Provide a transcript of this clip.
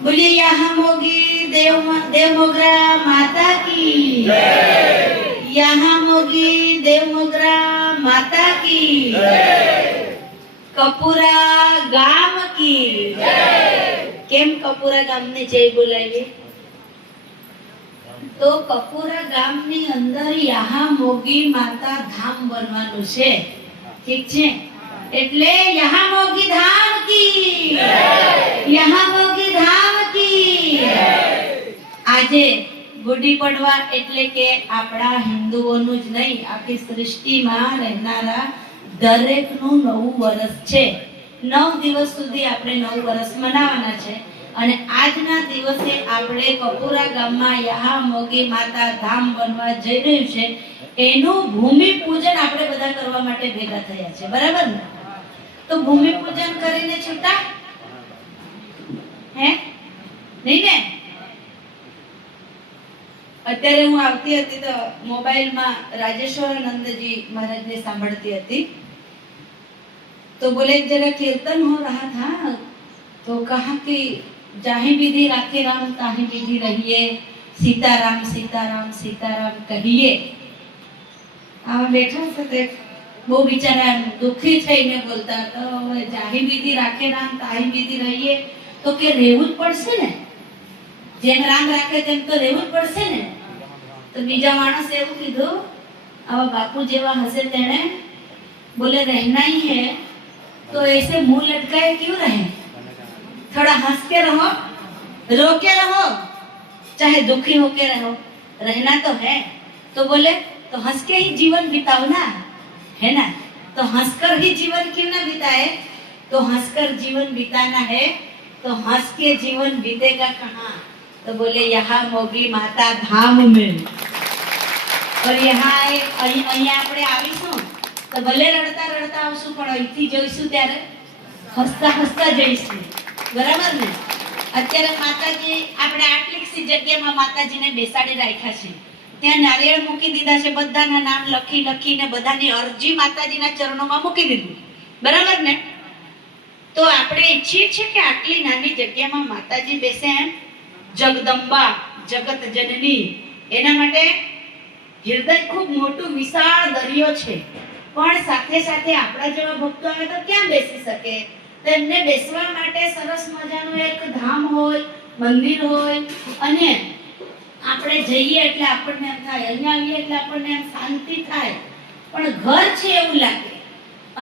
बोलिए यहाँ मोगी देव मोगरा माता की जय। यहाँ मोगी देव मोगरा माता की जय। कपूरा गाम की जय। केम कपूरा गाम ने जय बोलावी? तो कपूरा गाम ની અંદર यहाँ मोगी माता धाम બનવાનું છે, ઠીક છે? એટલે यहाँ मोगी धाम की जय। यहाँ मोगी धाम की जय। આજે ગુડી પડવા એટલે કે આપણા હિન્દુઓનું જ નહીં, આખી સૃષ્ટિમાં રહેનારા દરેકનું નવું વર્ષ છે। 9 દિવસ સુધી આપણે નવું વર્ષ મનાવવાના છે અને આજના દિવસે આપણે કપૂરા ગામમાં यहाँ मोगी माता धाम બનવા જઈ રહ્યું છે, એનું ભૂમિ પૂજન આપણે બધા કરવા માટે ભેગા થયા છે, બરાબર ને? તો ભૂમિ પૂજન કરીને છૂટા હે નહીં ને? અત્યારે હું આવતી હતી તો મોબાઈલમાં राजेश्वरानंदजी महाराज ने સાંભળતી હતી, तो बोले जरा कीर्तन हो रहा था तो कहा कि जाहि विधि राखे राम ताहि विधि रहिए, सीताराम सीताराम सीताराम कहिए। आम बैठा से वो बिचारा दुखी થઈને બોલતા તો જાહી વિધિ રાખે રામ તાહી વિધિ રહીએ તો કે રહેવું જ પડશે ને, જેમ રામ રાખે તેમ તો રહેવું જ પડશે ને। તો બીજા માણસે એવું કીધું, આવા બાપુ જેવા હશે તેણે बोले रहना ही है तो ऐसे मुंह लटकाए क्यों रहे, थोड़ा हंस के रहो, रो के रहो, चाहे दुखी होके रहो, रहना तो है। तो बोले तो हंस के ही जीवन बिताओ ना, है ना? तो हंसकर ही जीवन क्यों ना बिताए? तो हंसकर जीवन बिताना है तो हंस के जीवन बीतेगा कहाँ? तो बोले यहाँ मोगी माता धाम में। और यहाँ આપણે આવીશું તો ભલે રડતા રડતા આવશું પણ અહીંથી જઈશું ત્યારે હસતા હસતા જઈશું, બરાબર ને? અત્યારે માતાજી આપણે આટલી સી જગ્યામાં માતાજીને બેસાડી રાખ્યા છે, ત્યાં નારિયેળ મૂકી દીધા છે, બધાના નામ લખી લખીને બધાની અરજી માતાજીના ચરણોમાં મૂકી દીધું, બરાબર ને? તો આપણે ઈચ્છીએ છીએ કે આટલી નાની જગ્યામાં માતાજી બેસે એમ, જગદંબા જગત જનની, એના માટે હૃદય ખૂબ મોટું વિશાળ દરિયો છે, પણ સાથે સાથે આપણા જેવા ભક્તો આવે તો ક્યાં બેસી શકે? તો એમને બેસવા માટે સરસ મજાનું એક ધામ હોય, મંદિર હોય, અને આપણે જઈએ એટલે આપણને એમ થાય, અહીંયા આવીએ એટલે આપણને એમ શાંતિ થાય, પણ ઘર છે એવું લાગે।